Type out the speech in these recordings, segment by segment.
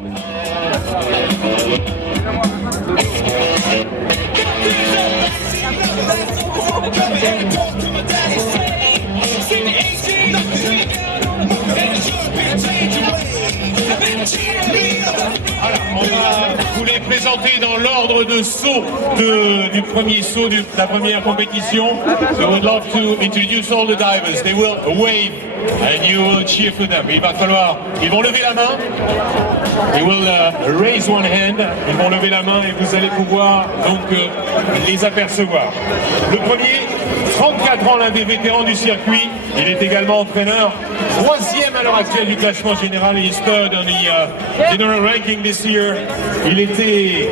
Voilà, on va vous les présenter dans l'ordre de saut du premier saut de la première compétition. So we'd love to introduce all the divers. They will wave and you will cheer for them. Il va falloir, ils vont lever la main. They will raise one hand. Ils vont lever la main et vous allez pouvoir donc les apercevoir. Le premier, 34 ans, l'un des vétérans du circuit. Il est également entraîneur. Troisième à l'heure actuelle du classement général. Il est third on the general ranking this year. Il était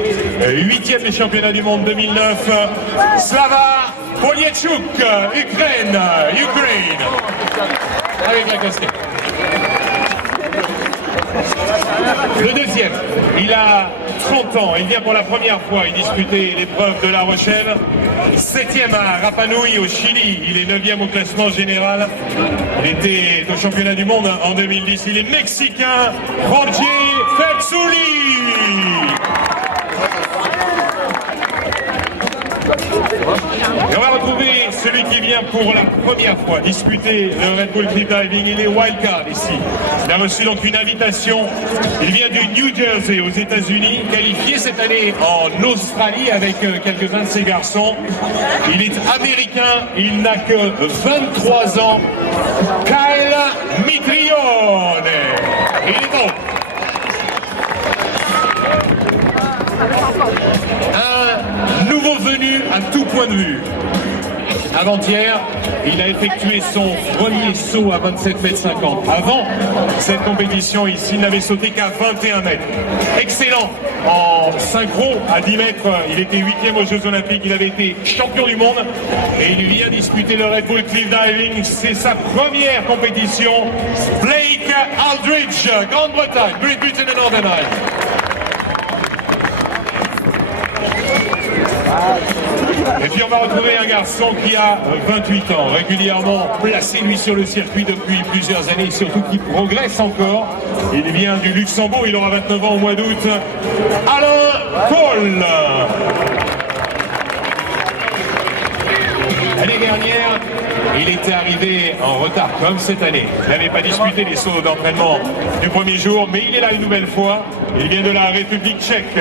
huitième des championnats du monde 2009. Slava Polietchuk, Ukraine. Avec la casquette. Le deuxième, il a 30 ans, il vient pour la première fois y disputer l'épreuve de La Rochelle. Septième à Rapa Nui au Chili, il est 9e au classement général. Il était au championnat du monde en 2010. Il est mexicain, Jorge Fetsuli. Et on va retrouver celui qui vient pour la première fois disputer le Red Bull Cliff Diving. Il est wildcard ici. Il a reçu donc une invitation. Il vient du New Jersey aux États-Unis, qualifié cette année en Australie avec quelques-uns de ses garçons. Il est américain, il n'a que 23 ans. Kyle Mitrione. Il est bon. Un nouveau venu à tout point de vue. Avant-hier, il a effectué son premier saut à 27,50 m. Avant cette compétition ici, il n'avait sauté qu'à 21 mètres. Excellent en synchro à 10 mètres. Il était 8e aux Jeux Olympiques. Il avait été champion du monde et il vient disputer le Red Bull Cliff Diving. C'est sa première compétition. Blake Aldridge, Grande-Bretagne, Great Britain and Northern Ireland. Et puis on va retrouver un garçon qui a 28 ans, régulièrement placé lui sur le circuit depuis plusieurs années, surtout qui progresse encore. Il vient du Luxembourg, il aura 29 ans au mois d'août. Alain Cole. L'année dernière, il était arrivé en retard comme cette année. Il n'avait pas disputé les sauts d'entraînement du premier jour, mais il est là une nouvelle fois. Il vient de la République tchèque.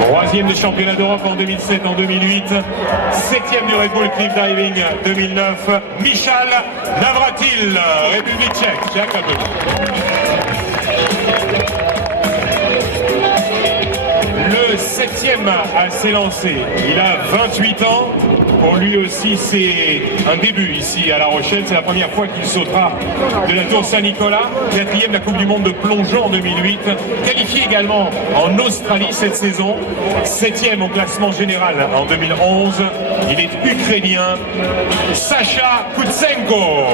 Troisième des championnats d'Europe en 2007, en 2008. Septième du Red Bull Cliff Diving 2009. Michal Navratil, République tchèque. Jacques Abou. Le septième à s'élancer. Il a 28 ans. Pour lui aussi, c'est un début ici à La Rochelle. C'est la première fois qu'il sautera de la Tour Saint-Nicolas. Quatrième de la Coupe du Monde de plongeon en 2008. Qualifié également en Australie cette saison. Septième au classement général en 2011. Il est ukrainien. Sacha Koutsenko.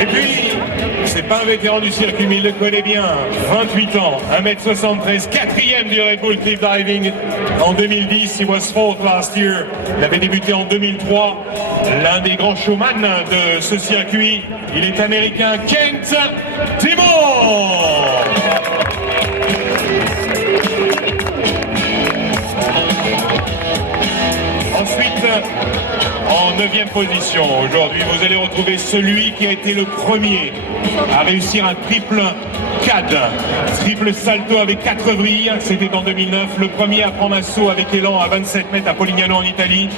Et puis, c'est pas un vétéran du circuit, mais il le connaît bien. 28 ans, 1m73, quatrième du Red Bull Cliff Diving en 2010. He was fourth last year. Il avait débuté en 2003. L'un des grands showman de ce circuit. Il est américain, Kent Timon. Ensuite, en 9e position, aujourd'hui, vous allez retrouver celui qui a été le premier à réussir un triple CAD, triple salto avec 4 vrilles, c'était en 2009, le premier à prendre un saut avec élan à 27 mètres à Polignano en Italie.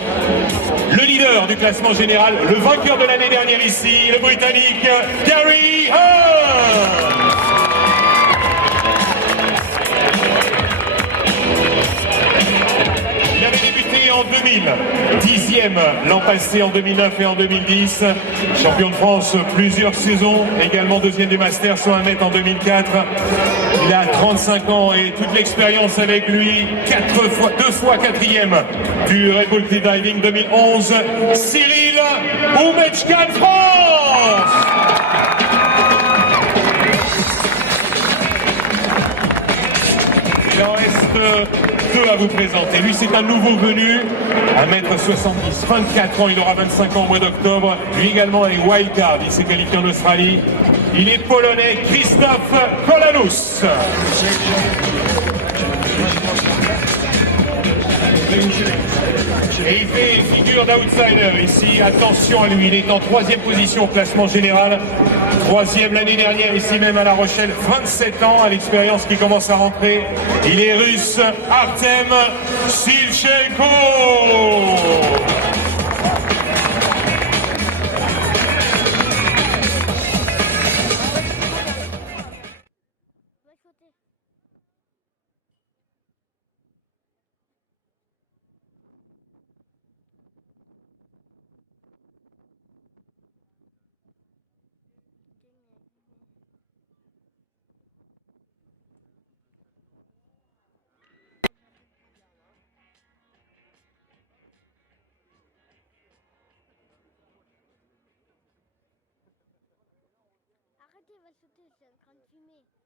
Le leader du classement général, le vainqueur de l'année dernière ici, le Britannique Gary Hearn. En 2000, 10e l'an passé en 2009 et en 2010, champion de France plusieurs saisons, également deuxième des Masters sur 1 mètre en 2004. Il a 35 ans et toute l'expérience avec lui, 2 fois 4e du Red Bull Cliff Diving 2011, Cyril Oumechkan, France. Il en reste deux à vous présenter. Lui, c'est un nouveau venu, 1m70, 24 ans, il aura 25 ans au mois d'octobre. Lui également est wildcard, il s'est qualifié en Australie. Il est polonais, Krzysztof Kolanus. Et il fait figure d'outsider ici, attention à lui, il est en 3e position au classement général, 3e l'année dernière ici même à La Rochelle, 27 ans, à l'expérience qui commence à rentrer. Il est russe, Artem Silchenko. Arrêtez, il va sauter, c'est en train de fumer.